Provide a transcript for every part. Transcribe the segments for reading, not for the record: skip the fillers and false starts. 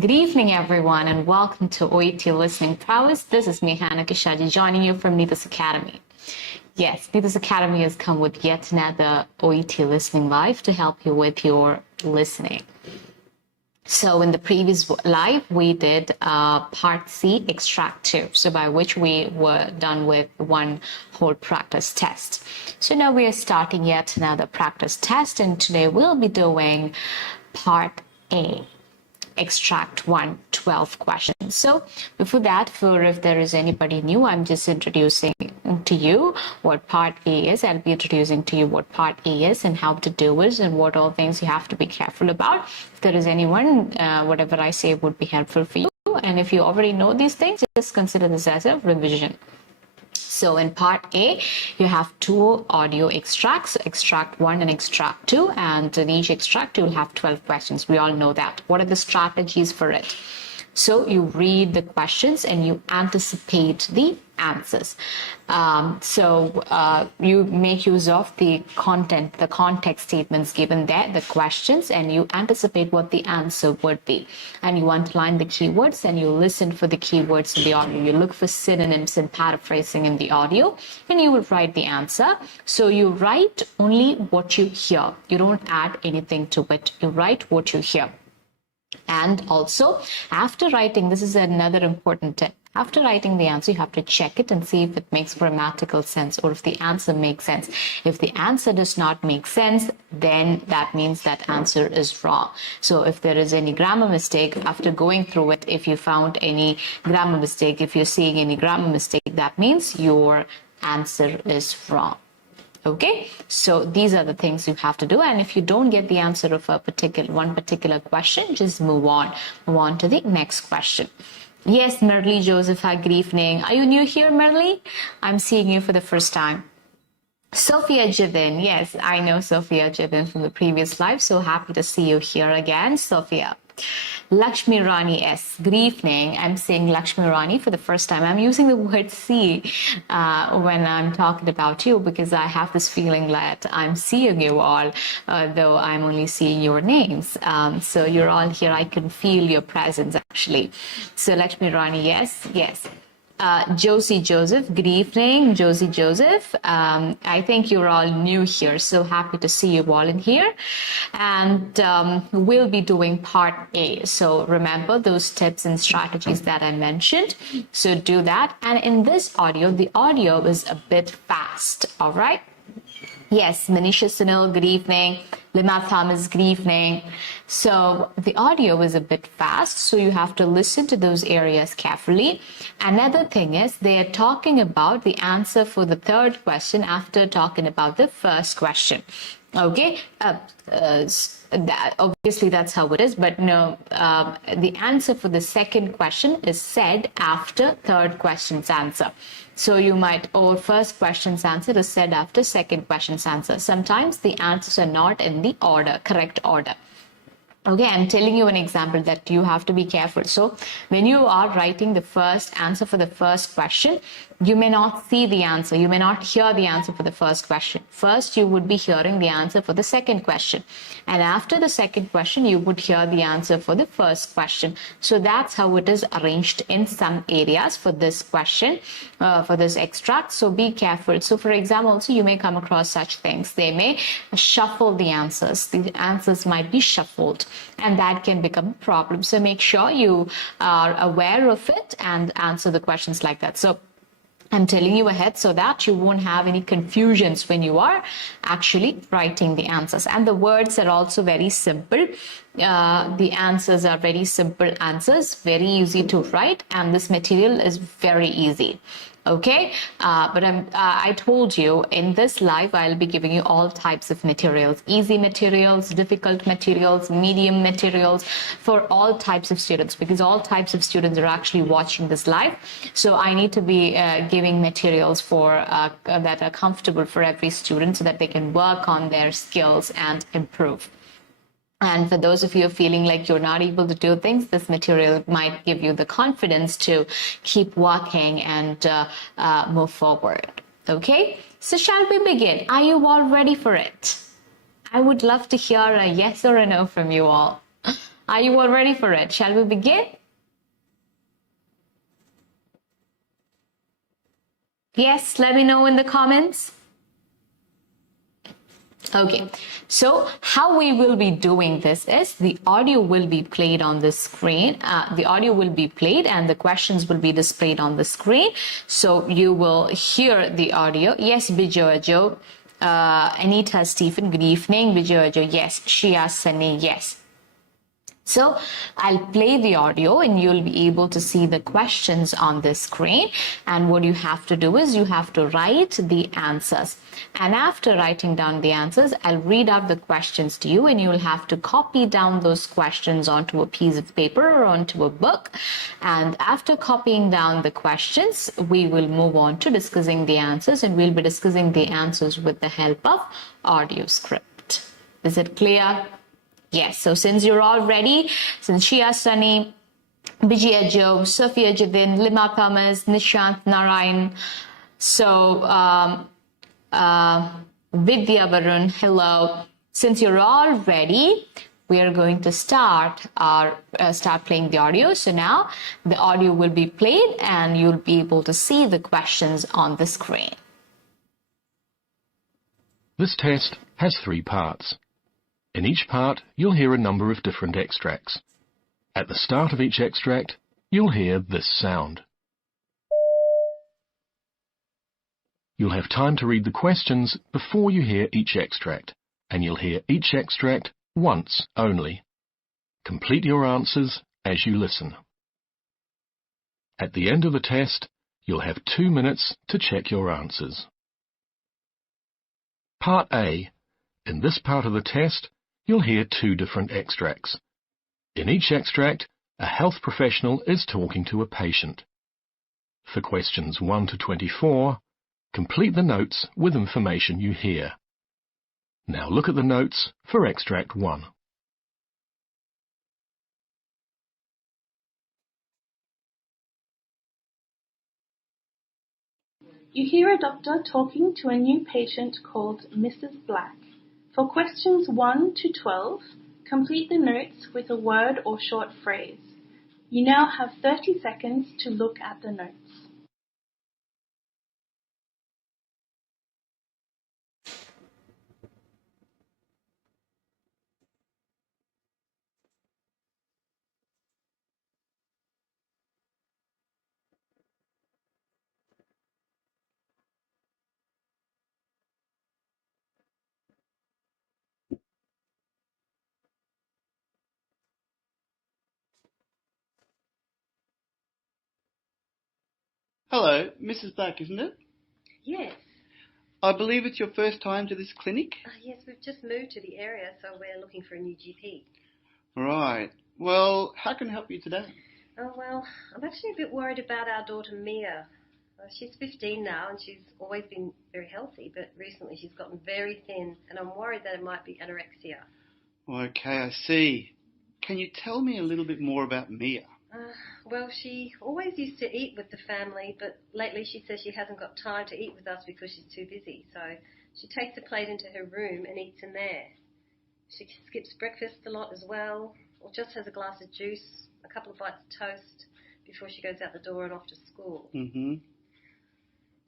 Good evening, everyone, and welcome to OET Listening Prowess. This is me, Shaji, joining you from 𝐎𝐲𝑠 Academy. Yes, 𝐎𝐲𝑠 Academy has come with yet another OET Listening Live to help you with your listening. So in the previous live, we did part C, extract 2, so by which we were done with one whole practice test. So now we are starting yet another practice test, and today we'll be doing part A, extract 1, 12 questions. So before that, for if there is anybody new, I'm just introducing to you what part A is. I'll be introducing to you what part A is and how to do it and what all things you have to be careful about. If there is anyone, whatever I say would be helpful for you. And if you already know these things, just consider this as a revision. So in part A, you have 2 audio extracts, extract 1 and extract 2, and in each extract you'll have 12 questions. We all know that. What are the strategies for it? So you read the questions and you anticipate the answers. You make use of the content, the context statements given there, the questions, and you anticipate what the answer would be. And you underline the keywords and you listen for the keywords in the audio. You look for synonyms and paraphrasing in the audio, and you will write the answer. So you write only what you hear. You don't add anything to it. You write what you hear. And also, after writing, this is another important tip. After writing the answer, you have to check it and see if it makes grammatical sense or if the answer makes sense. If the answer does not make sense, then that means that answer is wrong. So if there is any grammar mistake, after going through it, if you found any grammar mistake, if you're seeing any grammar mistake, that means your answer is wrong. Okay, so these are the things you have to do, and if you don't get the answer of one particular question, just move on to the next question. Yes, Merly Joseph, hi, good evening. Are you new here, Merly? I'm seeing you for the first time. Sophia Jibin, yes, I know Sophia Jibin from the previous live, so happy to see you here again, Sophia. Lakshmi Rani S, good evening. I'm saying Lakshmi Rani for the first time. I'm using the word see when I'm talking about you because I have this feeling that I'm seeing you all, though I'm only seeing your names. So you're all here. I can feel your presence actually. So Lakshmi Rani, yes. Josie Joseph, good evening, Josie Joseph. I think you're all new here, so happy to see you all in here. And we'll be doing part A. So remember those tips and strategies that I mentioned. So do that. And in this audio, the audio is a bit fast, all right? Yes, Manisha Sunil, good evening. Lima Thomas, good evening. So the audio is a bit fast, so you have to listen to those areas carefully. Another thing is they are talking about the answer for the third question after talking about the first question. Okay, obviously that's how it is, but no, the answer for the second question is said after third question's answer. So you might, or first question's answer is said after second question's answer. Sometimes the answers are not in the correct order. Okay, I'm telling you an example that you have to be careful. So when you are writing the first answer for the first question, you may not see the answer. You may not hear the answer for the first question. First, you would be hearing the answer for the second question. And after the second question, you would hear the answer for the first question. So that's how it is arranged in some areas for this question, for this extract. So be careful. So for example, also you may come across such things. They may shuffle the answers. The answers might be shuffled, and that can become a problem. So make sure you are aware of it and answer the questions like that. So I'm telling you ahead so that you won't have any confusions when you are actually writing the answers. And the words are also very simple. The answers are very simple answers, very easy to write, and this material is very easy. Okay, but I told you in this live I'll be giving you all types of materials, easy materials, difficult materials, medium materials for all types of students, because all types of students are actually watching this live. So I need to be giving materials for that are comfortable for every student so that they can work on their skills and improve. And for those of you feeling like you're not able to do things, this material might give you the confidence to keep working and move forward. Okay, so shall we begin? Are you all ready for it? I would love to hear a yes or a no from you all. Are you all ready for it? Shall we begin? Yes, let me know in the comments. Okay, so how we will be doing this is the audio will be played on the screen. The audio will be played and the questions will be displayed on the screen. So you will hear the audio. Yes, Bijojo, Anita, Stephen, good evening. Bijojo, yes. Shia, Sunny, yes. So I'll play the audio and you'll be able to see the questions on the screen. And what you have to do is you have to write the answers. And after writing down the answers, I'll read out the questions to you and you'll have to copy down those questions onto a piece of paper or onto a book. And after copying down the questions, we will move on to discussing the answers, and we'll be discussing the answers with the help of audio script. Is it clear? Yes, so since you're all ready, since Shia, Sunny, Bijia Joe, Sophia Jadin, Lima Thomas, Nishant Narayan, so Vidya Varun, hello. Since you're all ready, we are going to start playing the audio. So now the audio will be played and you'll be able to see the questions on the screen. This test has 3 parts. In each part, you'll hear a number of different extracts. At the start of each extract, you'll hear this sound. You'll have time to read the questions before you hear each extract, and you'll hear each extract once only. Complete your answers as you listen. At the end of the test, you'll have 2 minutes to check your answers. Part A. In this part of the test, you'll hear 2 different extracts. In each extract, a health professional is talking to a patient. For questions 1 to 24, complete the notes with information you hear. Now look at the notes for extract 1. You hear a doctor talking to a new patient called Mrs. Black. For questions 1 to 12, complete the notes with a word or short phrase. You now have 30 seconds to look at the notes. Hello, Mrs. Black, isn't it? Yes. I believe it's your first time to this clinic? Yes, we've just moved to the area, so we're looking for a new GP. Right. Well, how can I help you today? Oh, well, I'm actually a bit worried about our daughter Mia. She's 15 now and she's always been very healthy, but recently she's gotten very thin and I'm worried that it might be anorexia. Okay, I see. Can you tell me a little bit more about Mia? Well, she always used to eat with the family, but lately she says she hasn't got time to eat with us because she's too busy. So she takes a plate into her room and eats in there. She skips breakfast a lot as well, or just has a glass of juice, a couple of bites of toast before she goes out the door and off to school. Mm-hmm.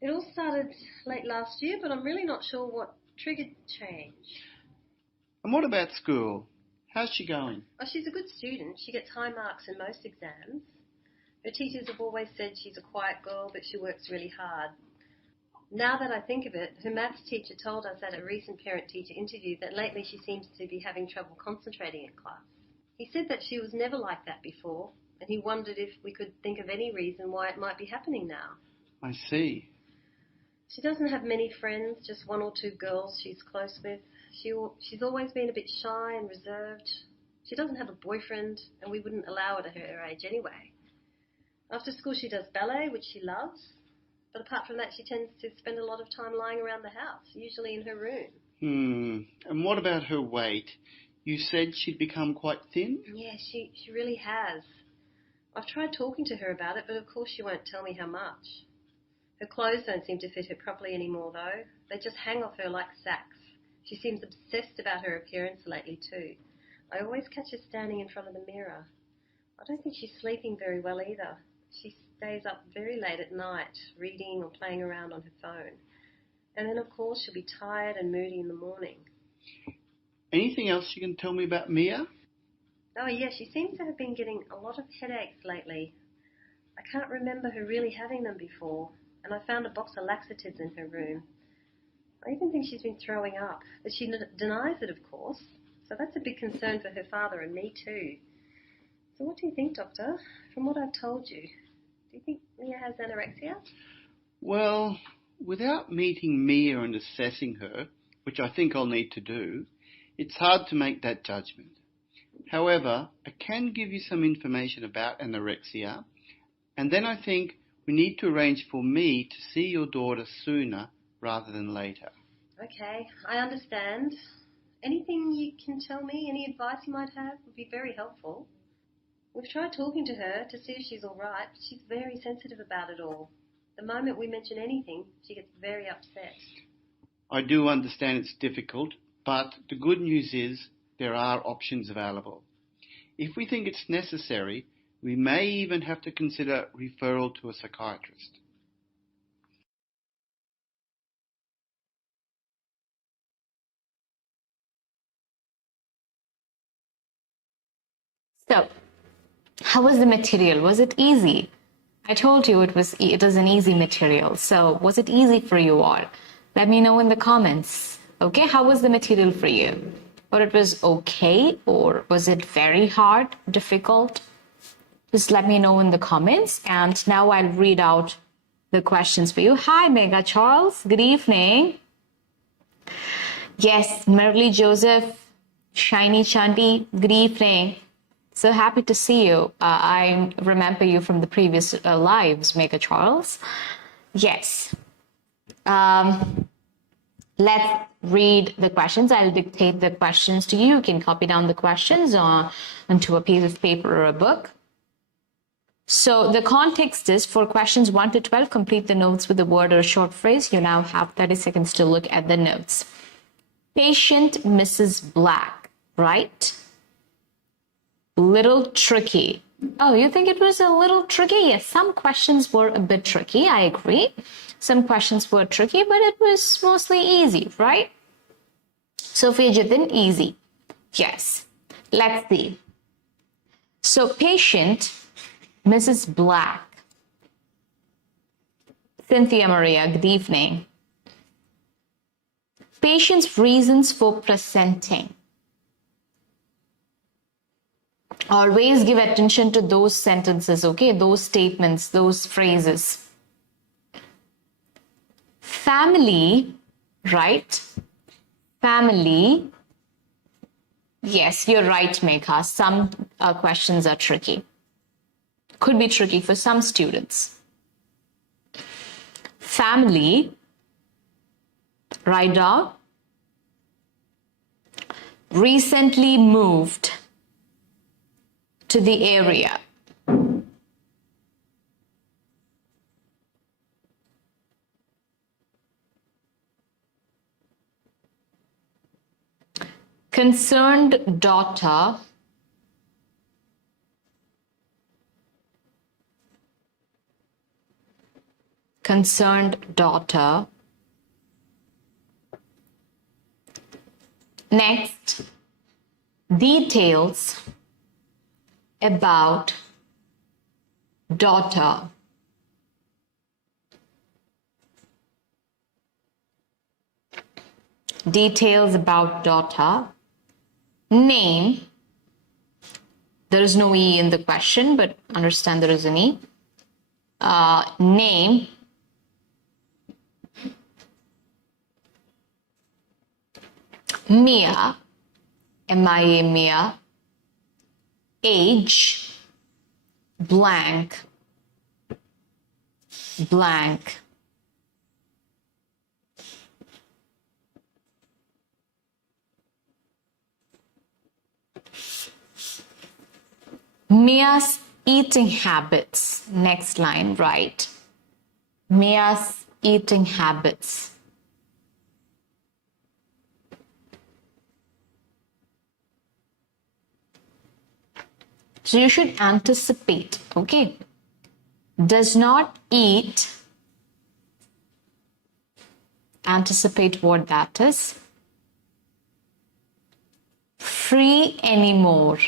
It all started late last year, but I'm really not sure what triggered change. And what about school? How's she going? Oh, she's a good student. She gets high marks in most exams. Her teachers have always said she's a quiet girl, but she works really hard. Now that I think of it, her maths teacher told us at a recent parent-teacher interview that lately she seems to be having trouble concentrating in class. He said that she was never like that before, and he wondered if we could think of any reason why it might be happening now. I see. She doesn't have many friends, just 1 or 2 girls she's close with. She's always been a bit shy and reserved. She doesn't have a boyfriend, and we wouldn't allow it at her age anyway. After school she does ballet, which she loves, but apart from that she tends to spend a lot of time lying around the house, usually in her room. And what about her weight? You said she'd become quite thin? Yeah, she really has. I've tried talking to her about it, but of course she won't tell me how much. Her clothes don't seem to fit her properly anymore, though. They just hang off her like sacks. She seems obsessed about her appearance lately, too. I always catch her standing in front of the mirror. I don't think she's sleeping very well either. She stays up very late at night, reading or playing around on her phone. And then, of course, she'll be tired and moody in the morning. Anything else you can tell me about Mia? Oh, yeah, she seems to have been getting a lot of headaches lately. I can't remember her really having them before, and I found a box of laxatives in her room. I even think she's been throwing up, but she denies it, of course. So that's a big concern for her father and me too. So what do you think, Doctor? From what I've told you, do you think Mia has anorexia? Well, without meeting Mia and assessing her, which I think I'll need to do, it's hard to make that judgment. However, I can give you some information about anorexia, and then I think we need to arrange for me to see your daughter sooner rather than later. Okay, I understand. Anything you can tell me, any advice you might have would be very helpful. We've tried talking to her to see if she's all right, but she's very sensitive about it all. The moment we mention anything, she gets very upset. I do understand it's difficult, but the good news is there are options available. If we think it's necessary, we may even have to consider referral to a psychiatrist. So, how was the material? Was it easy? I told you it was an easy material. So, was it easy for you all? Let me know in the comments. Okay, how was the material for you? Or it was okay, or was it very hard, difficult? Just let me know in the comments. And now I'll read out the questions for you. Hi, Mega Charles. Good evening. Yes, Merrily Joseph, Shiny Chandi. Good evening. So happy to see you. I remember you from the previous lives, Mega Charles. Yes. Let's read the questions. I'll dictate the questions to you. You can copy down the questions onto a piece of paper or a book. So the context is for questions 1 to 12, complete the notes with a word or a short phrase. You now have 30 seconds to look at the notes. Patient Mrs. Black, right? Little tricky. Oh, you think it was a little tricky? Yes, some questions were a bit tricky, I agree. Some questions were tricky, but it was mostly easy, right? Sophia Jitin, easy. Yes. Let's see. So, patient Mrs. Black. Cynthia Maria, good evening. Patient's reasons for presenting. Always give attention to those sentences, okay? Those statements, those phrases. Family, right? Family. Yes, you're right, Megha. Some questions are tricky. Could be tricky for some students. Family, write down. Recently moved to the area. Concerned daughter. Concerned daughter. Next, details about daughter. Details about daughter. Name. There is no E in the question, but understand there is an E. Name. Mia. M-I-A, Mia. Age. Blank. Blank. Mia's eating habits. Next line, right? Mia's eating habits. So you should anticipate, okay? Does not eat, anticipate what that is. Free anymore.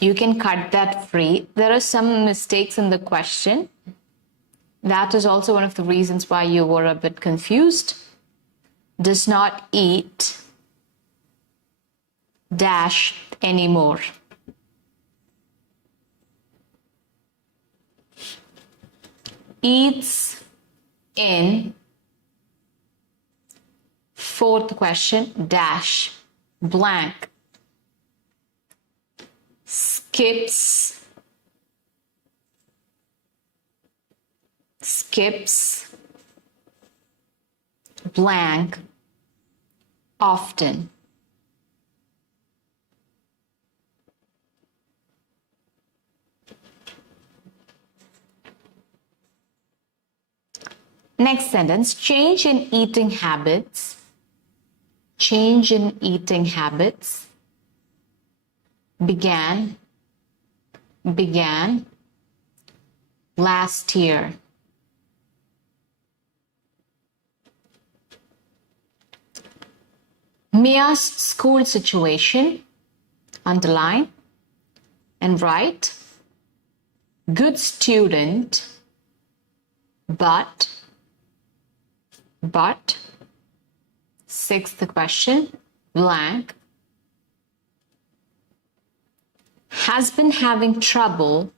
You can cut that free. There are some mistakes in the question. That is also one of the reasons why you were a bit confused. Does not eat dash anymore. Eats in, fourth question, dash, blank. Skips, blank, often. Next sentence, change in eating habits. Change in eating habits. Began last year. Mia's school situation, underline and write, good student, but, sixth question, blank, has been having trouble,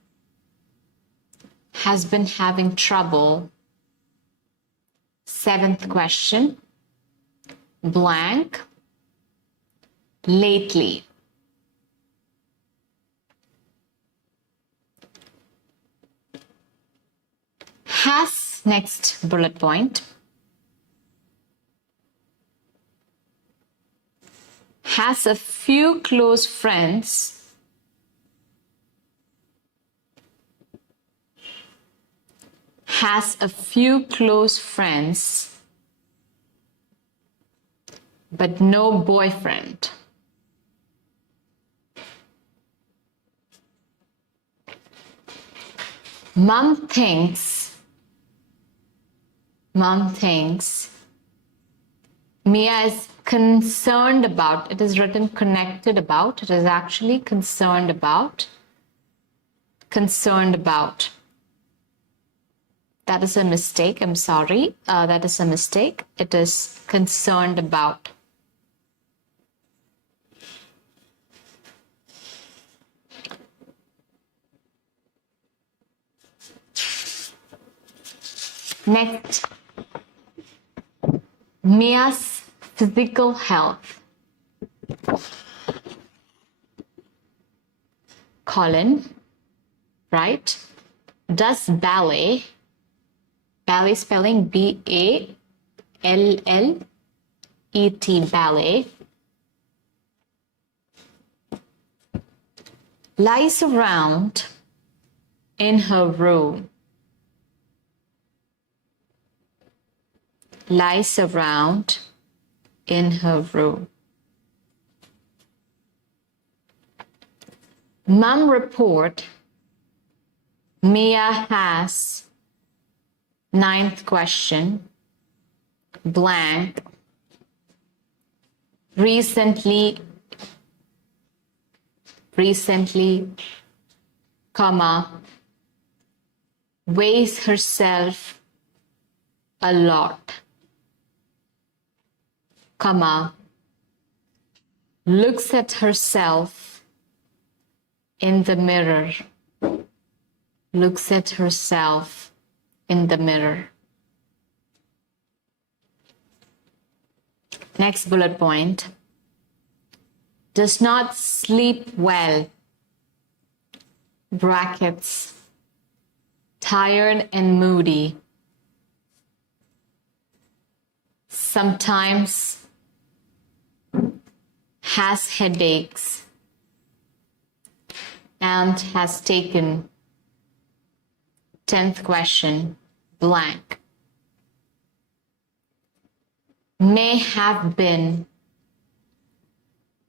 seventh question, blank, lately. Has, next bullet point, has a few close friends, but no boyfriend. Mom thinks Mia is concerned about, it is written connected about, it is actually concerned about. That is a mistake, I'm sorry, that is a mistake. It is concerned about. Next, Mia's physical health. Colin, right? Does ballet spelling B-A-L-L-E-T, ballet, lies around in her room. Lies around in her room. Mom report Mia has, ninth question, blank, recently, comma, weighs herself a lot, comma, looks at herself in the mirror, looks at herself in the mirror. Next bullet point, does not sleep well, brackets, tired and moody, sometimes has headaches and has taken, 10th question, blank, may have been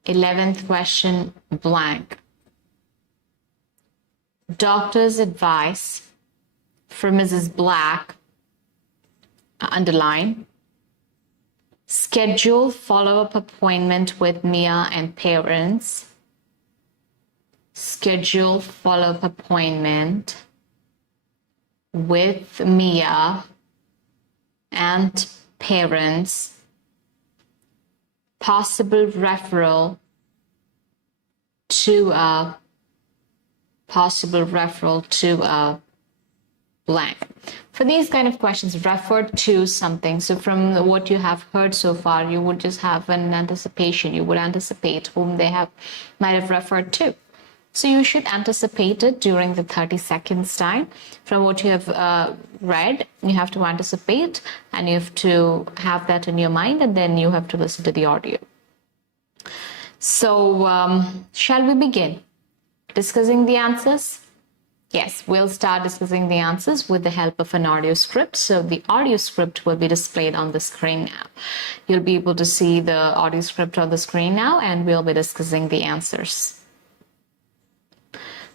11th question blank. Doctor's advice for Mrs. Black, underline. Schedule follow-up appointment with Mia and parents. Schedule follow-up appointment with Mia and parents. Possible referral to a blank. For these kind of questions, refer to something. So from what you have heard so far, you would just have an anticipation. You would anticipate whom they might have referred to. So you should anticipate it during the 30 seconds time. From what you have read, you have to anticipate and you have to have that in your mind, and then you have to listen to the audio. So shall we begin discussing the answers? Yes, we'll start discussing the answers with the help of an audio script. So the audio script will be displayed on the screen now. You'll be able to see the audio script on the screen now, and we'll be discussing the answers.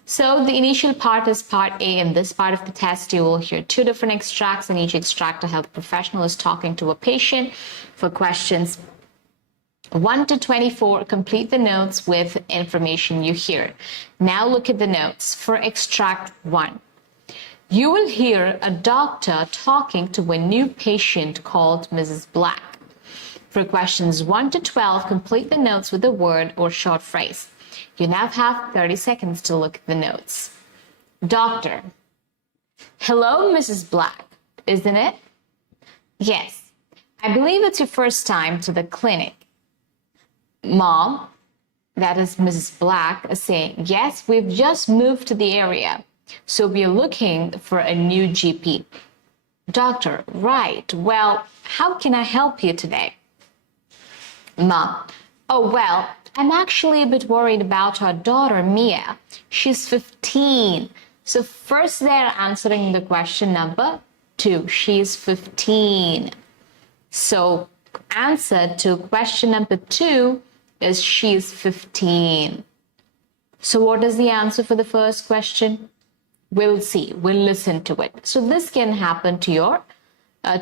So the initial part is part A. In this part of the test, you will hear 2 different extracts. In each extract, a health professional is talking to a patient. For questions 1 to 24, complete the notes with information you hear. Now look at the notes. For extract 1, you will hear a doctor talking to a new patient called Mrs. Black. For questions 1 to 12, complete the notes with a word or short phrase. You now have 30 seconds to look at the notes. Doctor: hello, Mrs. Black, isn't it? Yes, I believe it's your first time to the clinic. Mom, that is Mrs. Black, is saying, yes, we've just moved to the area, so we're looking for a new GP. Doctor: right, well, how can I help you today? Mom: oh, well, I'm actually a bit worried about our daughter, Mia. She's 15. So first they're answering the question number 2. She's 15. So answer to question number 2 is she's 15. So what is the answer for the first question? We'll see. We'll listen to it. So this can happen to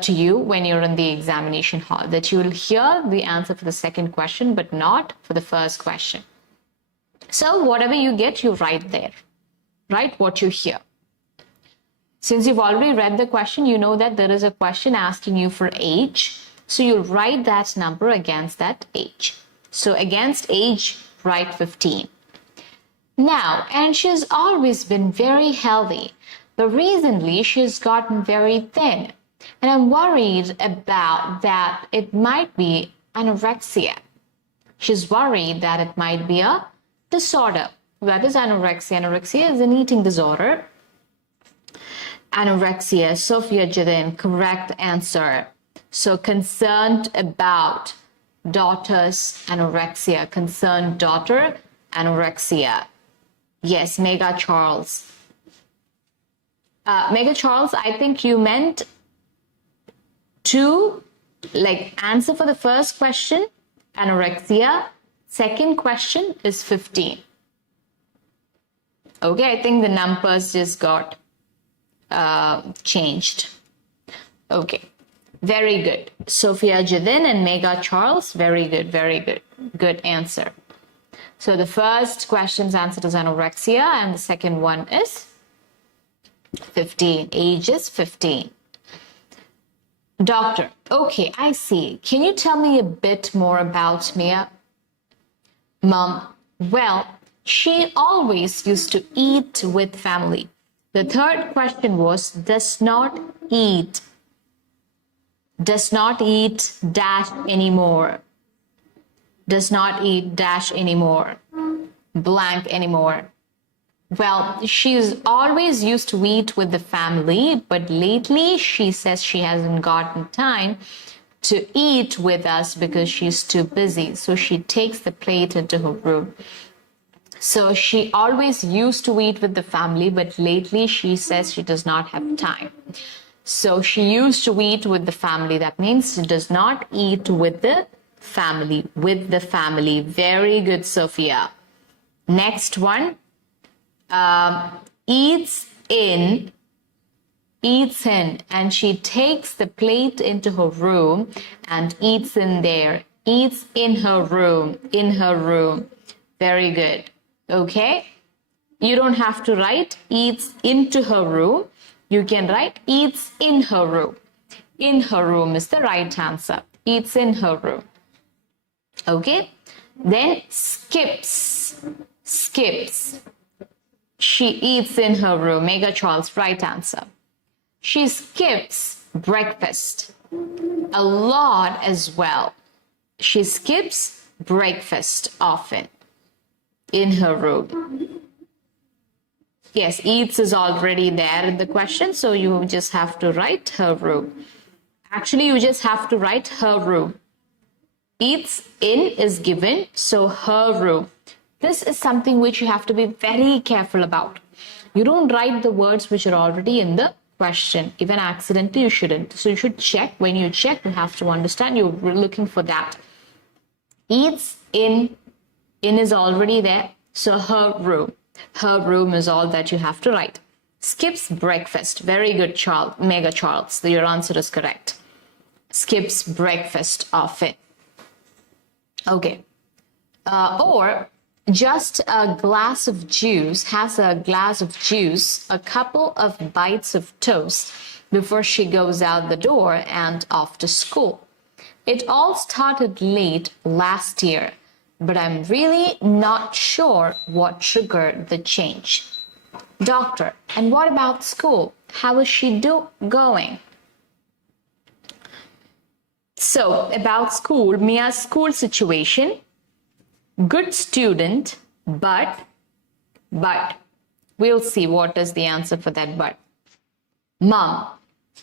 you when you're in the examination hall, that you will hear the answer for the second question, but not for the first question. So whatever you get, you write there. Write what you hear. Since you've already read the question, you know that there is a question asking you for age. So you'll write that number against that age. So against age, write 15. Now, and she's always been very healthy, but recently she's gotten very thin. And I'm worried about that it might be anorexia. She's worried that it might be a disorder. That is anorexia. Anorexia is an eating disorder. Anorexia, Sophia Jadin, correct answer. So concerned about daughter's anorexia. Concerned daughter, anorexia. Yes, Mega Charles. Mega Charles, I think you meant to answer for the first question, anorexia. Second question is 15. Okay, I think the numbers just got changed. Okay, very good. Sophia Jadin and Mega Charles, very good, very good. Good answer. So the first question's answer is anorexia, and the second one is 15. Age is 15. Doctor: okay, I see. Can you tell me a bit more about Mia? Mom: well, she always used to eat with family. The third question was does not eat dash anymore. Does not eat dash anymore. Blank anymore. Well, she's always used to eat with the family, but lately she says she hasn't gotten time to eat with us because she's too busy. So she takes the plate into her room. So she always used to eat with the family, but lately she says she does not have time. So she used to eat with the family. That means she does not eat with the family. With the family. Very good, Sophia. Next one. Eats in, and she takes the plate into her room and eats in there. Eats in her room. Very good. Okay. You don't have to write eats into her room. You can write eats in her room. In her room is the right answer. Eats in her room. Okay. Then skips. She eats in her room. Mega Charles, right answer. She skips breakfast a lot as well. She skips breakfast often in her room. Yes, eats is already there in the question, so you just have to write her room. Actually, you just have to write her room. Eats in is given, so her room. This is something which you have to be very careful about. You don't write the words which are already in the question. Even accidentally, you shouldn't. So you should check. When you check, you have to understand you're looking for that. Eats in is already there, so her room. Her room is all that you have to write. Skips breakfast. Very good, Mega Charles. Your answer is correct. Skips breakfast often. Okay. Or just a glass of juice, has a glass of juice, a couple of bites of toast before she goes out the door and off to school. It all started late last year, but I'm really not sure what triggered the change. Doctor, and what about school? How is she going? So, about school, Mia's school situation. Good student, but we'll see what is the answer for that but. Mom,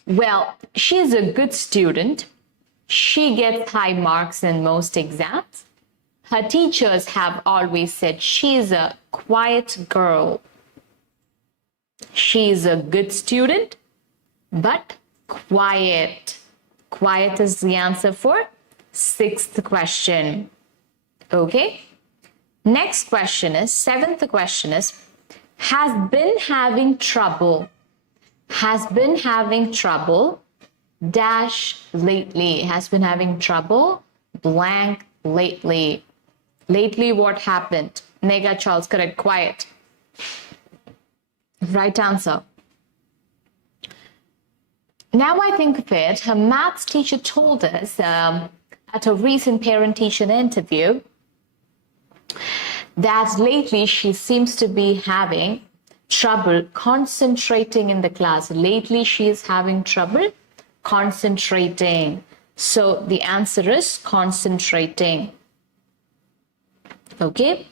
well, she's a good student. She gets high marks in most exams. Her teachers have always said she's a quiet girl. She's a good student, but quiet. Quiet is the answer for 6th question. Okay. Next question is, 7th question is, has been having trouble dash lately. Has been having trouble blank lately. Lately what happened? Mega Charles, correct. Quiet. Right answer. Now I think of it, her maths teacher told us at a recent parent-teacher interview that lately she seems to be having trouble concentrating in the class. Lately she is having trouble concentrating. So the answer is concentrating. Okay.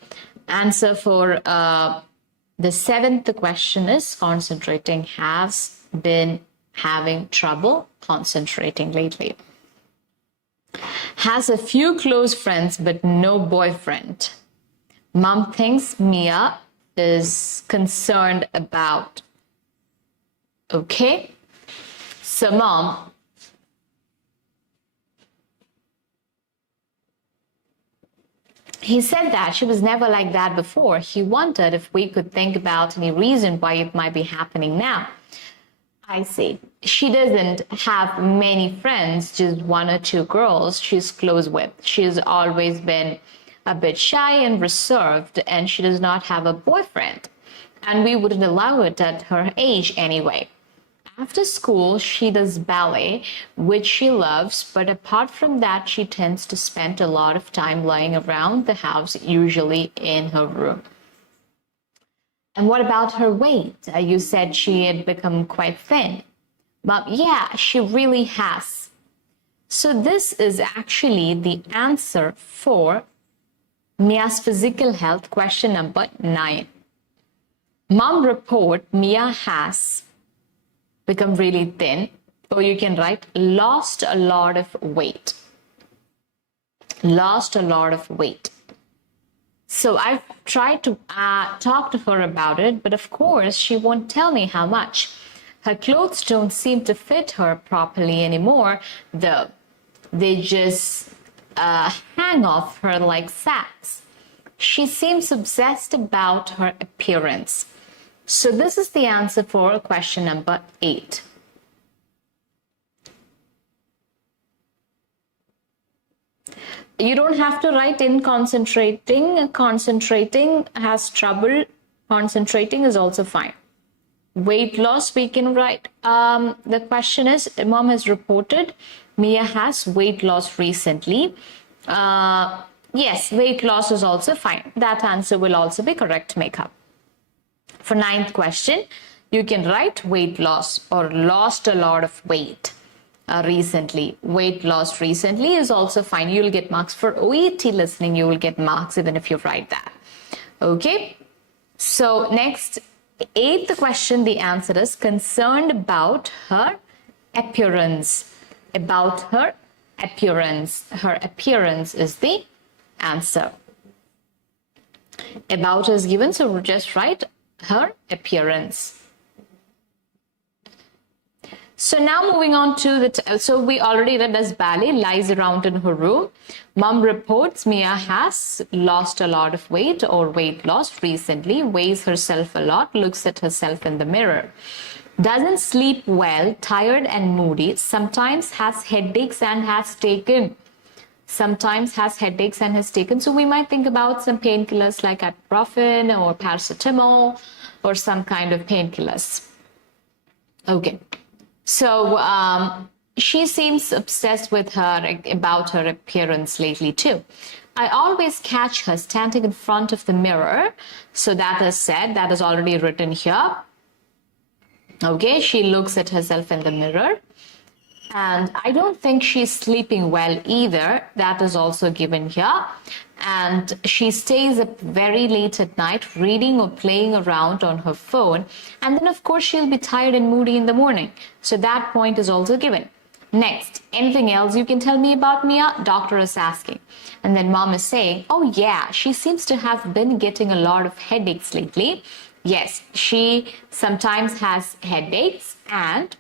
Answer for the 7th question is concentrating. Has been having trouble concentrating lately. Has a few close friends but no boyfriend. Mom thinks Mia is concerned about. Okay. So mom, he said that she was never like that before. He wondered if we could think about any reason why it might be happening now. I see. She doesn't have many friends, just 1 or 2 girls she's close with. She's always been a bit shy and reserved, and she does not have a boyfriend. And we wouldn't allow it at her age anyway. After school, she does ballet, which she loves, but apart from that, she tends to spend a lot of time lying around the house, usually in her room. And what about her weight? You said she had become quite thin. But yeah, she really has. So this is actually the answer for Mia's physical health, question number 9. Mom report Mia has become really thin, or you can write lost a lot of weight. Lost a lot of weight. So I've tried to talk to her about it, but of course she won't tell me how much. Her clothes don't seem to fit her properly anymore, though. They just hang off her like sacks. She seems obsessed about her appearance. So this is the answer for question number 8. You don't have to write in concentrating. Concentrating has trouble. Concentrating is also fine. Weight loss, we can write. The question is, mom has reported Mia has weight loss recently. Yes, weight loss is also fine. That answer will also be correct makeup. For 9th question, you can write weight loss or lost a lot of weight recently. Weight loss recently is also fine. You'll get marks for OET listening. You will get marks even if you write that. Okay. So next, 8th question, the answer is concerned about her appearance. About her appearance. Her appearance is the answer. About is given, so just write her appearance. So now moving on to so we already read as ballet lies around in her room. Mom reports Mia has lost a lot of weight or weight loss recently, weighs herself a lot, looks at herself in the mirror. Doesn't sleep well, tired and moody, sometimes has headaches and has taken. Sometimes has headaches and has taken. So we might think about some painkillers like ibuprofen or paracetamol or some kind of painkillers. Okay. So she seems obsessed with about her appearance lately too. I always catch her standing in front of the mirror. So that is said, that is already written here. Okay, she looks at herself in the mirror. And I don't think she's sleeping well either. That is also given here. And she stays up very late at night reading or playing around on her phone. And then, of course, she'll be tired and moody in the morning. So that point is also given. Next, anything else you can tell me about Mia? Doctor is asking. And then mom is saying, oh yeah, she seems to have been getting a lot of headaches lately. Yes, she sometimes has headaches, and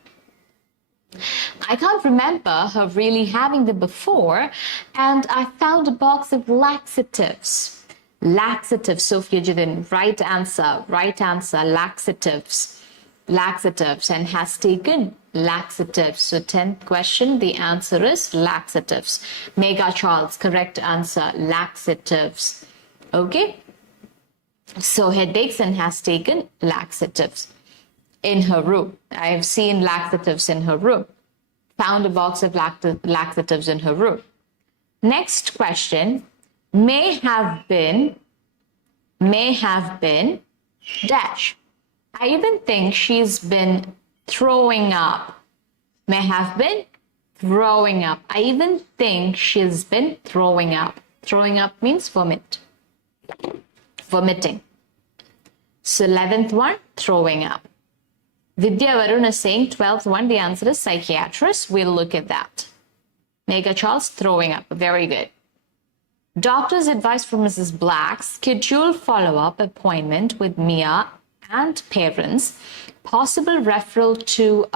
I can't remember her really having them before, and I found a box of laxatives. Laxatives, Sophia Jidin, right answer, laxatives. Laxatives, and has taken laxatives. So 10th question, the answer is laxatives. Mega Charles, correct answer, laxatives. Okay, so headaches and has taken laxatives. In her room. I've seen laxatives in her room. Found a box of laxatives in her room. Next question, may have been dash. I even think she's been throwing up. May have been throwing up. I even think she's been throwing up. Throwing up means vomit. Vomiting. So 11th one, throwing up. Vidya Varun is saying 12th one, the answer is psychiatrist. We'll look at that. Mega Charles, throwing up. Very good. Doctor's advice for Mrs. Black, schedule follow-up appointment with Mia and parents. Possible referral to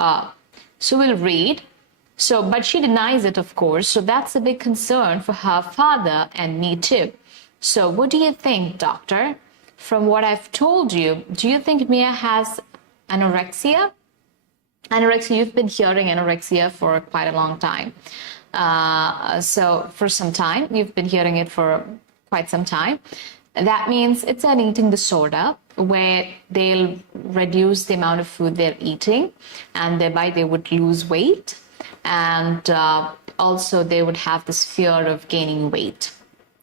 so we'll read. So, but she denies it, of course. So that's a big concern for her father and me too. So what do you think, doctor? From what I've told you, do you think Mia has anorexia? Anorexia, you've been hearing anorexia for quite a long time. So for some time, you've been hearing it for quite some time. That means it's an eating disorder where they'll reduce the amount of food they're eating, and thereby they would lose weight. And also they would have this fear of gaining weight.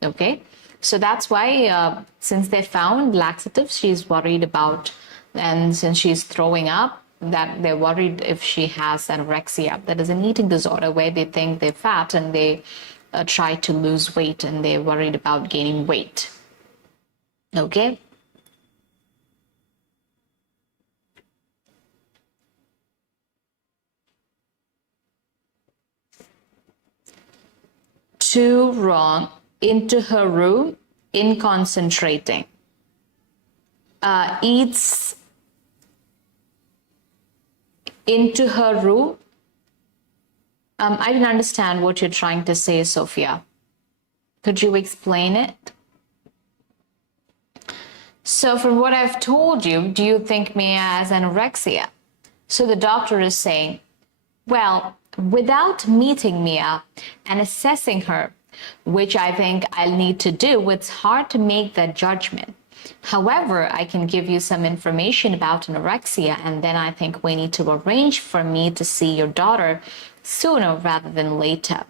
Okay. So that's why since they found laxatives, she's worried about, and since she's throwing up, that they're worried if she has anorexia. That is an eating disorder where they think they're fat and they try to lose weight, and they're worried about gaining weight. Okay. Two wrong. Into her room, in concentrating. Eats into her room. I didn't understand what you're trying to say, Sophia. Could you explain it? So from what I've told you, do you think Mia has anorexia? So the doctor is saying, well, without meeting Mia and assessing her, which I think I'll need to do, it's hard to make that judgment. However, I can give you some information about anorexia, and then I think we need to arrange for me to see your daughter sooner rather than later.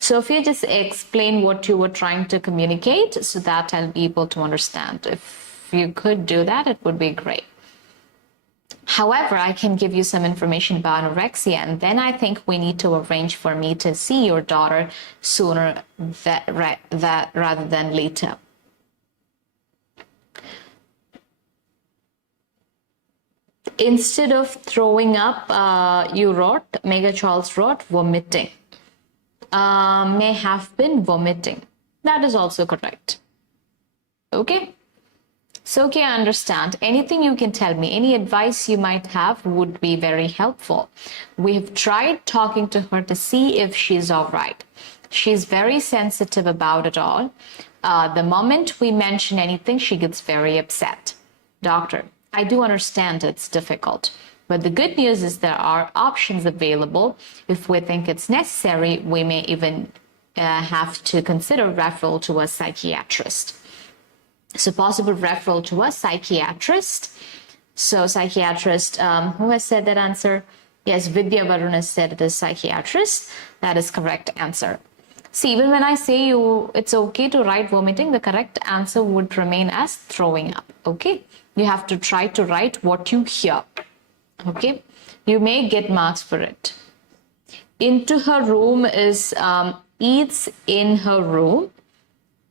So if you just explain what you were trying to communicate so that I'll be able to understand. If you could do that, it would be great. However, I can give you some information about anorexia, and then I think we need to arrange for me to see your daughter sooner rather than later. Instead of throwing up, you wrote, Megha Charles wrote, vomiting. May have been vomiting. That is also correct. Okay? So, okay, I understand. Anything you can tell me, any advice you might have would be very helpful. We have tried talking to her to see if she's all right. She's very sensitive about it all. The moment we mention anything, she gets very upset. Doctor, I do understand it's difficult, but the good news is there are options available. If we think it's necessary, we may even have to consider referral to a psychiatrist. So possible referral to a psychiatrist. So psychiatrist, who has said that answer? Yes, Vidya Varun has said it is psychiatrist. That is correct answer. See, even when I say it's okay to write vomiting, the correct answer would remain as throwing up. Okay? You have to try to write what you hear. Okay? You may get marks for it. Into her room is eats in her room.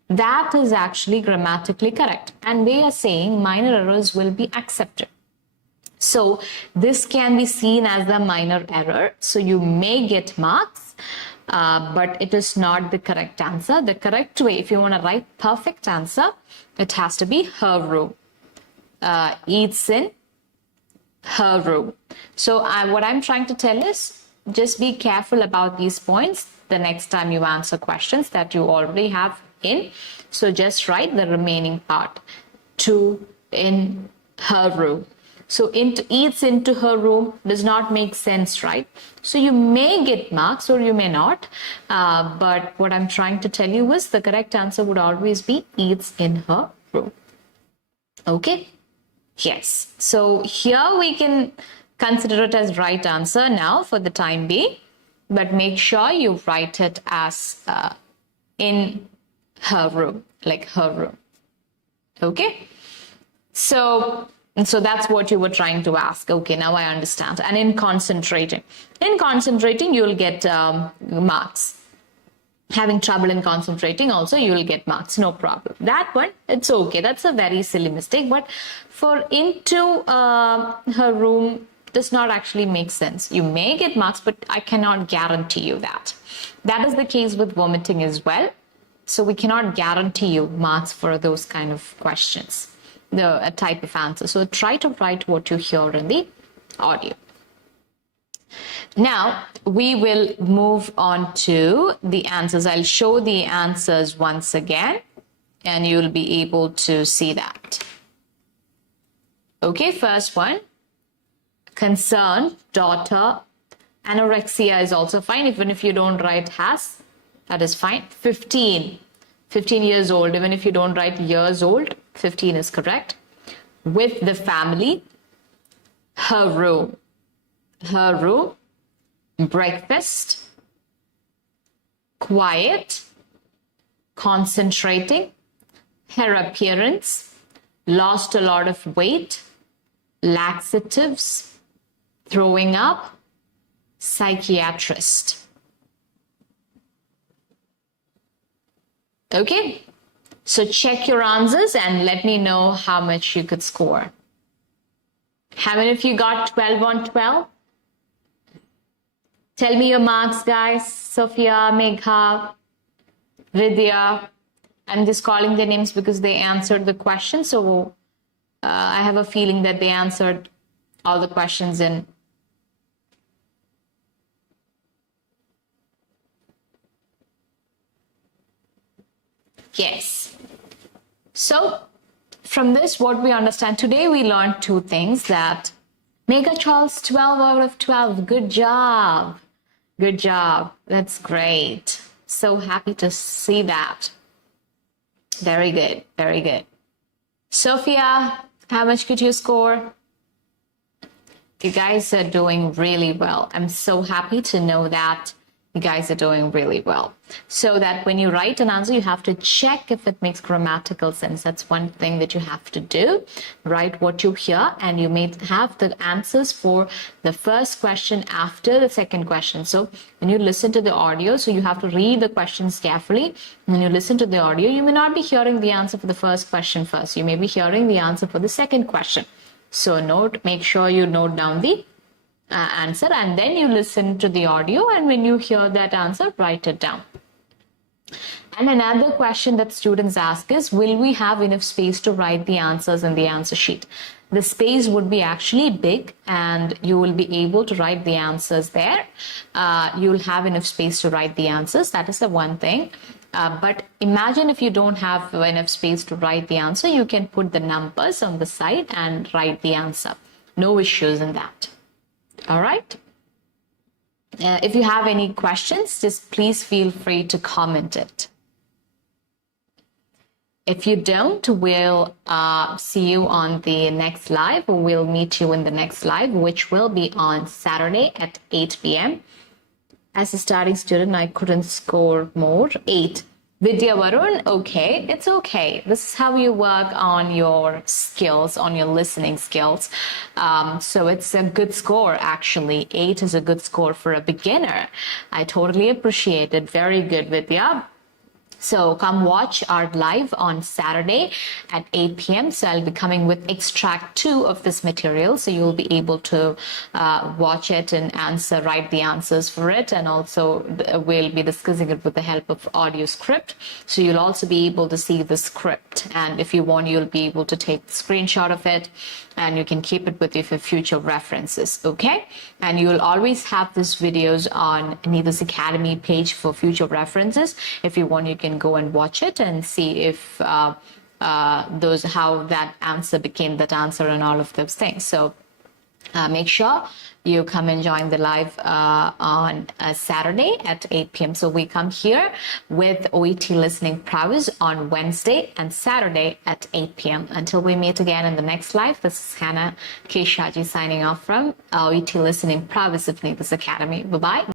That is actually grammatically correct. And they are saying minor errors will be accepted. So this can be seen as a minor error. So you may get marks, but it is not the correct answer. The correct way, if you want to write perfect answer, it has to be her room. Eats in her room. So what I'm trying to tell is just be careful about these points the next time you answer questions that you already have in. So just write the remaining part. To in her room. So eats into her room does not make sense, right? So you may get marks or you may not. But what I'm trying to tell you is the correct answer would always be eats in her room. Okay? Yes. So here we can consider it as right answer now for the time being. But make sure you write it as in her room, like her room. Okay? So that's what you were trying to ask. Okay, now I understand. And in concentrating, you'll get marks. Having trouble in concentrating also, you will get marks, no problem. That one, it's okay. That's a very silly mistake. But for into her room does not actually make sense. You may get marks, but I cannot guarantee you that. That is the case with vomiting as well. So we cannot guarantee you marks for those kind of questions, a type of answer. So try to write what you hear in the audio. Now we will move on to the answers. I'll show the answers once again and you'll be able to see that. Okay, first one, concern, daughter, anorexia is also fine. Even if you don't write has, that is fine. 15 years old, even if you don't write years old, 15 is correct. With the family, her room, breakfast, quiet, concentrating, her appearance, lost a lot of weight, laxatives, throwing up, psychiatrist. Okay, so check your answers and let me know how much you could score. How many of you got 12 on 12? Tell me your marks, guys. Sophia, Megha, Vidya. I'm just calling their names because they answered the question. So I have a feeling that they answered all the questions in Yes. So from this, what we understand today, we learned two things: that Megha Charles 12 out of 12. Good job. Good job. That's great. So happy to see that. Very good. Very good. Sophia, how much could you score? You guys are doing really well. I'm so happy to know that you guys are doing really well. So that when you write an answer, you have to check if it makes grammatical sense. That's one thing that you have to do. Write what you hear, and you may have the answers for the first question after the second question. So when you listen to the audio, so you have to read the questions carefully. When you listen to the audio, you may not be hearing the answer for the first question first. You may be hearing the answer for the second question. So make sure you note down the answer, and then you listen to the audio, and when you hear that answer, write it down. And another question that students ask is, will we have enough space to write the answers in the answer sheet? The space would be actually big, and you will be able to write the answers there. You'll have enough space to write the answers. That is the one thing. But imagine if you don't have enough space to write the answer, you can put the numbers on the side and write the answer. No issues in that. All right. If you have any questions, just please feel free to comment it. If you don't, we'll see you on the next live. We'll meet you in the next live, which will be on Saturday at 8 p.m. As a starting student, I couldn't score more. 8. Vidya Varun, okay, it's okay. This is how you work on your skills, on your listening skills. So it's a good score, actually. 8 is a good score for a beginner. I totally appreciate it. Very good, Vidya. So come watch our live on Saturday at 8 p.m. So I'll be coming with extract 2 of this material. So you'll be able to watch it and write the answers for it. And also we'll be discussing it with the help of audio script. So you'll also be able to see the script. And if you want, you'll be able to take a screenshot of it, and you can keep it with you for future references, okay? And you will always have these videos on 𝐻𝐻 Academy page for future references. If you want, you can go and watch it and see if how that answer became that answer and all of those things. So make sure you come and join the live on Saturday at 8 p.m. So we come here with OET Listening Prowess on Wednesday and Saturday at 8 p.m. Until we meet again in the next live, this is Hannah K. Shaji signing off from OET Listening Prowess of 𝐻𝐻 Academy. Bye-bye.